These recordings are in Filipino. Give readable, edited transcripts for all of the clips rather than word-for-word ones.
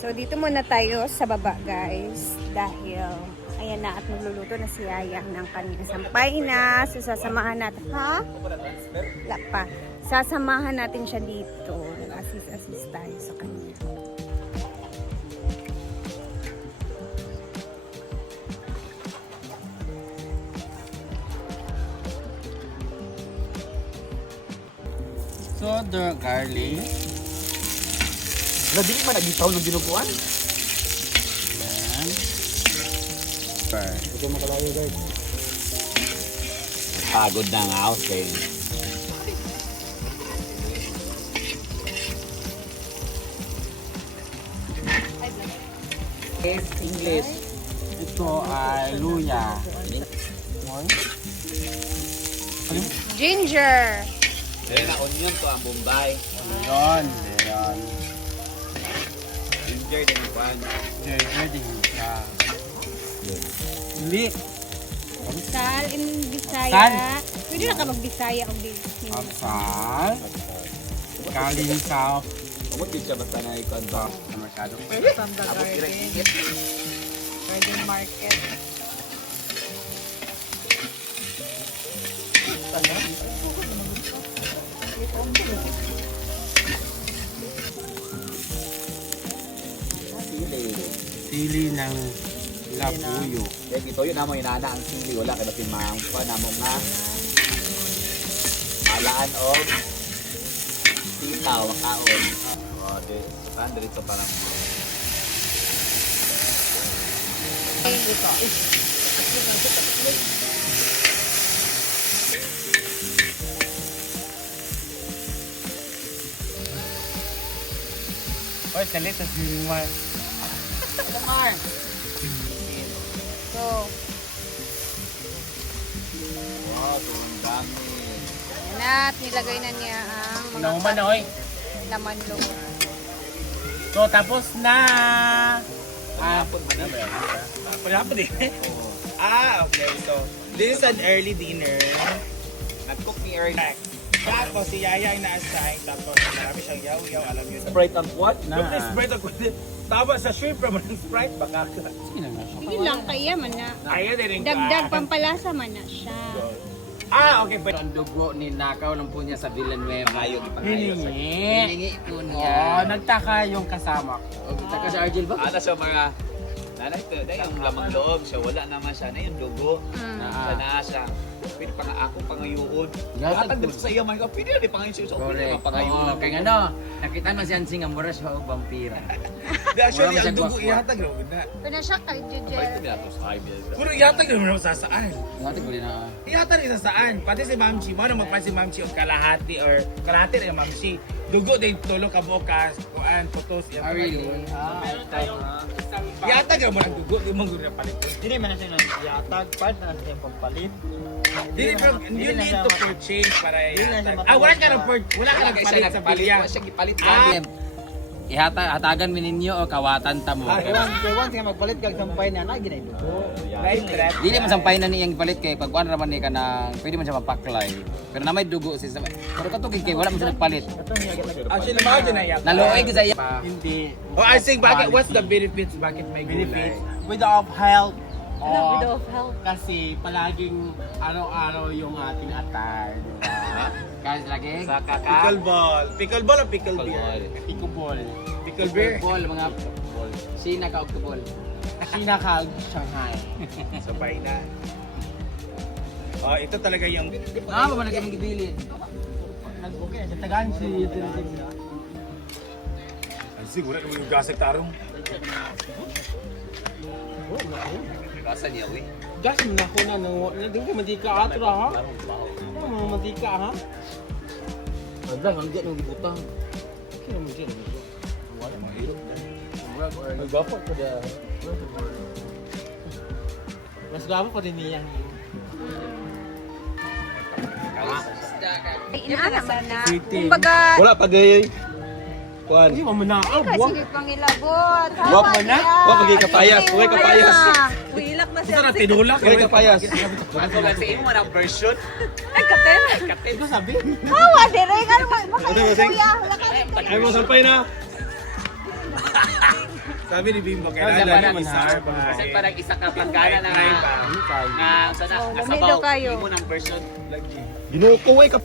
So, dito muna tayo sa baba, guys. Dahil, ayan na, at magluluto na si Yaya ng kanyang sampay na. So, sasamahan natin. Ha? Wala pa. Sasamahan natin siya dito. Assist tayo sa kanya. So, the garlic. Nadili man nagitaw ng dinuguan. Yan. Pepper. Ito makalayo guys. Pagod na nga ako, okay. English. Ito ay luya. Ginger! Kaya na onion to ang Bombay. Yun. Ayan. Ginger din yung pan. Ginger din siya. Uli. Sal in Bisaya. Sal. Pwede na ka mag-Bisaya o Bisaya. Kapsal. Kalinsaw. Umot din siya basta na ikon ba? Sa masyado. From the garden market. Sili. Sili ng labuyo. Kaya dito yun namo inana ang sili. Wala ka na pinampa namo nga. Alaan o sitaw, makaon. O, saan dito parang Oy, salit sa silimar. So, wow, sobrang dami. yan na. At nilagay na niya ang mga Nauman na, oy. laman loob. So, tapos na. Panapon man na ba? Panapon eh. Okay. So, this is an early dinner. Nag-cook ni Ernie. Tapos si Yaya ay na-assign. Tapos marami siyang yaw-yaw. Alam yun. Sprite ang what? Yung Sprite ako. Tapos sa shrimp naman ng Sprite. Baka. Sige na nga siya. Hindi lang kaya man na. Ayaw din rin ko. Dagdag pampalasa man na siya. Okay. But Ang dugo ni Nakaw lang po niya sa Villanueva. Pangayog, pangayog. Hiningi. Hiningi po Oh, niya. nagtaka yung kasama ko. Taka sa Argel ba? Ana sa mga nanay to, dahil yung lamang loob siya, wala naman siya na yung dugo. Siya na siya. Pwede pa nga ako pangayuon. Atag dito sa iyo, mga pwede na di pangayuon siya. Pwede Correct. na pangayuon. Oo, kaya ano, nakita mo si Ansing ang mura siya o vampira. actually, Wala ang dugo masyag ihatag na. Pero siya kay Pwede Jujel. na ito sa Ibil. Puro ihatag na sa saan. Natin ko din na. Ihatag rin sa saan. Pati si Ma'am Chi. Mo na magpan si Ma'am Chi o kalahati or kalahati rin Ma'am Chi. Dugo din tulo ka bukas. Kuan, putos. Ah, really? Ihatag na mo ng dugo. Di mo gano'n palit. Hindi man na siya ng yatag, part na siya pampalit. Dili bro, you need to purchase para Dili na siya ihatag. mapawala. Wala ka ng wala ka ng Kaya siya palit sa nagpalit. bilya. Wala siya gipalit Hatagan mi ninyo o kawatan ta mo. Once nga magpalit kag sampay na ginay dugo. Right, right. Dili man sampay na niyang palit kay pag kuan raman ni ka nang pwede man siya mapaklay. Pero na may dugo si sa. Pero katugid kay wala man siya nagpalit. Actually, mga dyan na iyak. Naluoy ko sa iya. Hindi. Oh, I think, bakit, what's the benefits? Bakit may Benefits. gulay? With of health. With of health. Kasi palaging araw-araw yung ating atay. Diba? Guys lagi. Sa kaka. Pickleball. Pickleball o pickle beer? Ikubol. Pickle beer. Ball mga Sina ka octoball. Sinakag Shanghai. Sabay na. Oh, ito talaga yung... Ah, ba man kay magibili. Okay, sa tagaan si Ay, siguro naman yung gasag tarong. Kasa niya, uy. gas mo na ko na nang ko mantika atro ha. Ano mantika ha? Wala ang diyan ng gibutang. Kino mo diyan. Wala mahirap. Nagwapo ko da. Mas gwapo pa din niya. Ay, inaana man na. Sweetie. Kumbaga, Wala pa gayay. Kuan. Hindi mo manaaw. kasi hindi pang ilabot. Wap mo na? Wap magay kapayas. Uy, kapayas. Uilak na Ito na tinulak. Uy, kapayas. Ako lang sa imo na version. Ay, katen. Ito sabi. Hawa, dire. Ano mo? Kuya, wala ka. Ay mo sampay na. Sabi ni Bimbo, Kasi kailangan parang mo isa, isa. kasi parang isa ka pagkana na Try nga. pa. Nga, sana, Oh, nga lamido sabaw. kayo. Hindi mo ng version. Ginuko ay ka.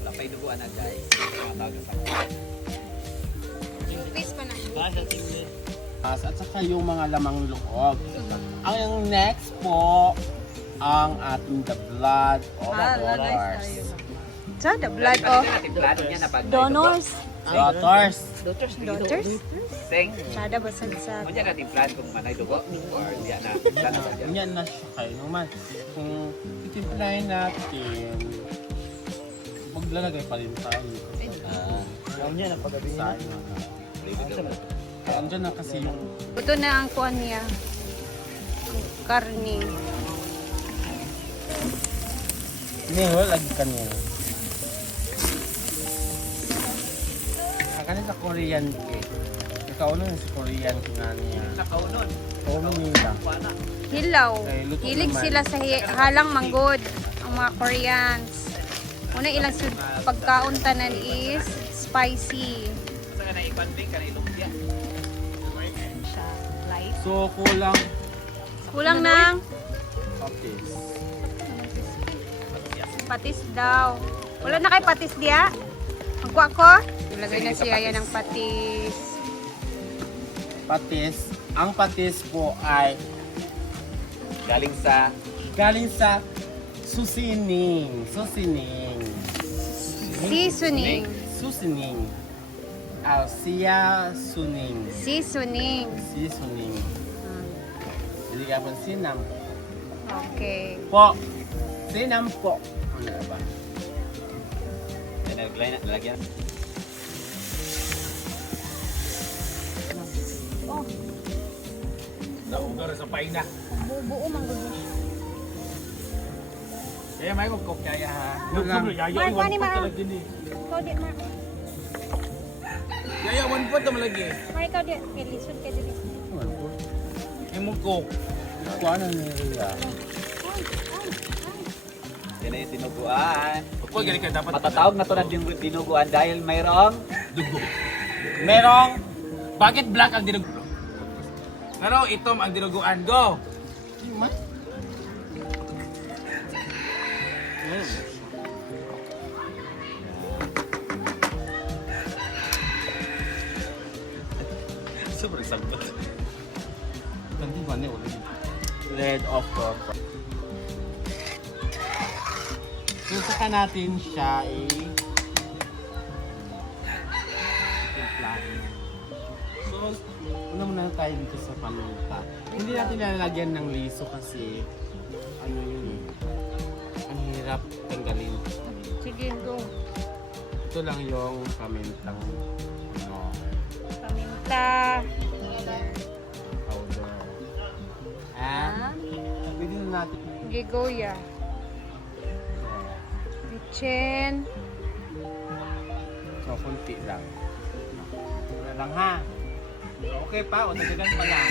Wala pa'y duguan na guys. Mga tawag sa Please pa na. At saka yung mga lamang loob. Ang next po, ang ating the blood of daughters. Sa the blood of Plano niya na pag donors. Daughters. Daughters? Sing. Sada basag sa Mo niya natin plan kung manay dugo or diyan na. Plano sa diyan. Ganyan na siya kayo naman. Kung titimplahin natin, maglalagay pa rin tayo. Alam niya na pagabi na. Sayang. Kaya andyan na kasi yung ito na ang kuha niya. Ang karne. nihol lagi kanina. Akan sa Korean cake. Ikaw nun si Korean nga niya. Nakaunon. Oo nila. Hilaw. Eh, luto Hilig naman. sila sa halang manggod. Ang mga Koreans. Una ilang pagkauntanan is spicy. Sa ka na ipanding ka na ilumpia. Siya light. So kulang Kulang ng patis. patis daw. Wala na kay patis diya? Ang kuha ko? Ilagay na siya yan ng patis. Patis. Ang patis po ay Galing sa galing sa susining. Seasoning. Susining. Alsia suning. Seasoning. Seasoning. Hindi ka pang sinam. Okay. Po. Sinam po. Ano na ba? lalagyan. Oh, Naugar sa paina. buo man gusto. Kaya may kukok kaya ha. Walang. Mark, wani ma. Ikaw di, Mark. Kaya 1 pot naman lagi. Mark, ikaw di. Okay, listen ka di. Yung mukok. Kuha na nila. Yan na yung dinuguan. Ako galing ka dapat Matatawag na to na dinuguan dahil mayroong dugo. Merong Bakit black ang dinuguan? Pero itom ang dinuguan. Go! Sobrang sagot. Hindi ba niya ulit? Red of purple. So, saka natin siya timplahin. So, una muna tayo dito sa panuta. Hindi natin lalagyan ng liso kasi ano yun eh. Ang hirap tanggalin. Sige, go. Ito lang yung pamintang ano, Paminta. powder. And, pwede na natin Gigoya. Kitchen. so, kunti lang. Wala lang ha. Okay pa, o dagdagan pa lang.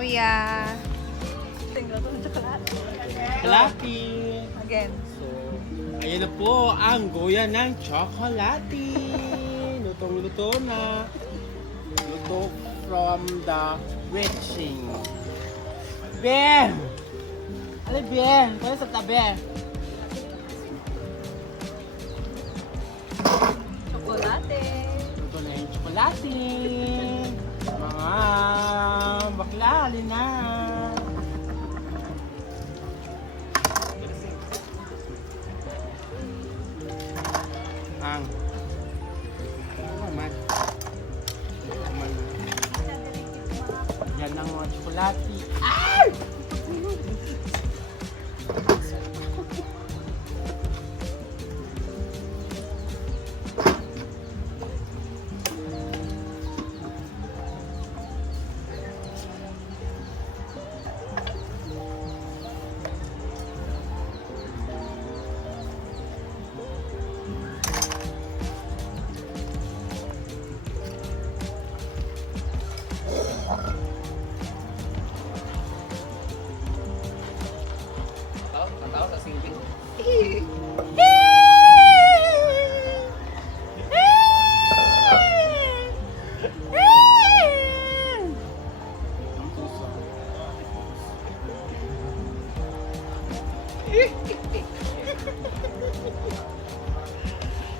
Kuya. Chocolati! Again. So, ayan na po ang goya ng chocolati. Lutong-luto na. Luto from the witching. Bear! Ano bear? Ano sa tabi? Chocolate. Luto na yung chocolati. Mga bakla, alin na. Ang. Naman. Naman. Yan ang mga chocolati.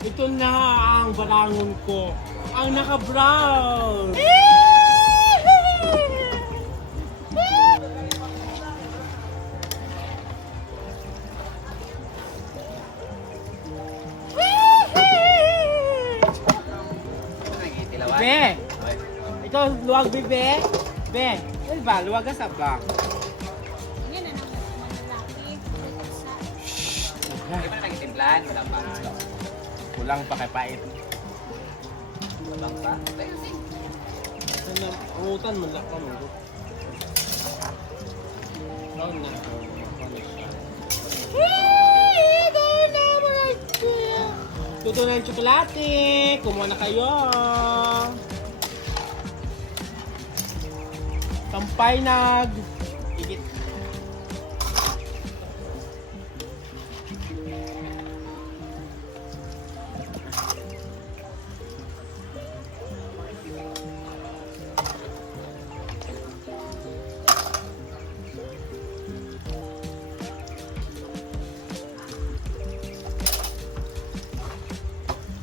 Ito na ang barangon ko. Ang naka-brown. Be! Ikaw, luwag, Be? Be, ano ba? Luwag ka sa ba? Yan na naman mga lalaki. Hindi mo na nagitimplan. Wala pa. Kulang pa kay Pait. Walang pa. Tayo si. Sana, umutan mo lang ka mo. Brown na. Luto na yung tsokolate. Kumuha na kayo. Sampay nag. Higit.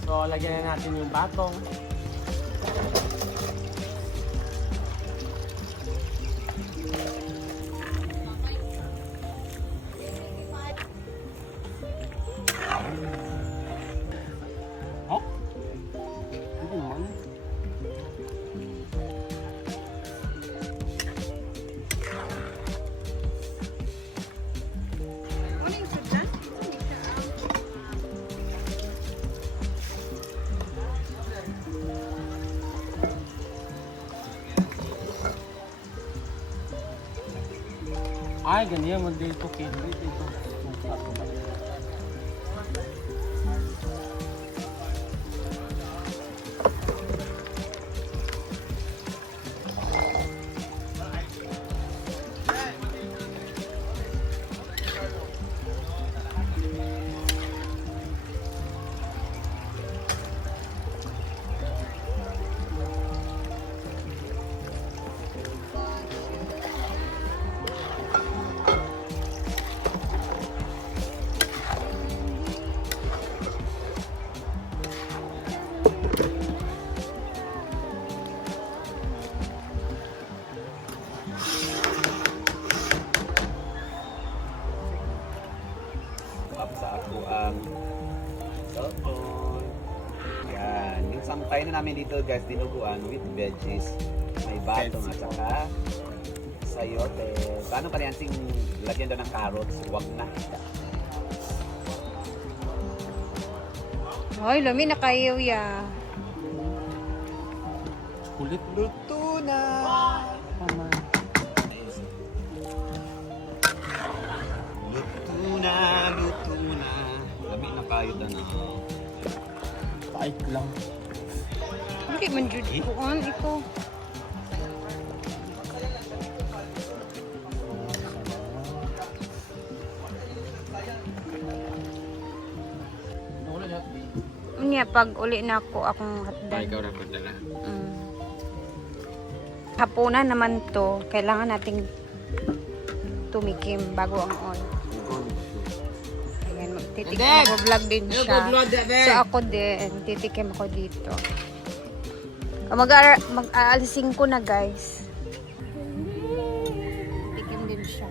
So, lagyan na natin yung batong. Oh? Hindi man. Ano yung sudan? Ay, ganyan. Hindi ito kindi. Ito. Up sa ako ang cellphone. Yan. Yung sampay na namin dito guys, dinuguan with veggies. May batong at saka sayote. Paano pa sing lagyan daw ng carrots? Huwag na. Hoy, lumi na kayo ya. Kulit. Luto na! Luto na. Lami na kayo na. Pait lang. Hindi man jud kuan iko. Unya pag uli na ako akong hatdan. Ikaw na pagdala. Hapunan naman to, kailangan nating tumikim bago ang on. Ayan, titikim ako, vlog din siya. So ako din, titikim ako dito. Mag-aalising ko na guys. Tikim din siya.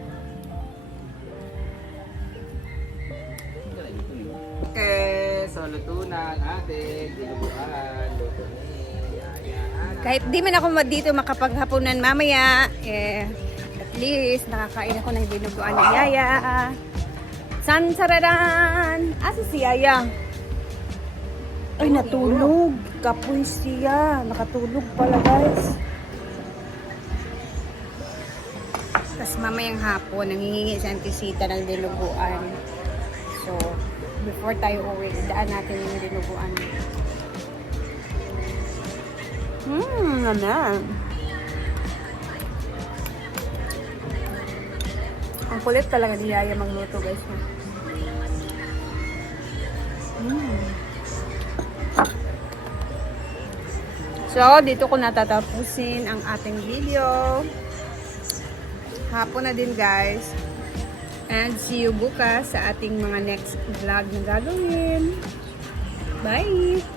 Okay, so luto na ang ating dinuguan. Luto ni Yaya. Kahit di man ako dito makapaghapunan mamaya, at least nakakain ako ng dinuguan ni Yaya. Sansararan! Asa si Yaya? Ay, natulog. Kapoy siya. Nakatulog pala, guys. Tapos mamayang hapon, nangihingi si Auntie Sita ng dinuguan. So, before tayo uwi, daan natin yung dinuguan. Naman. Ang kulit talaga ni Yaya magluto, guys. So, dito ko natatapusin ang ating video. Hapon na din, guys. And see you bukas sa ating mga next vlog na gagawin. Bye!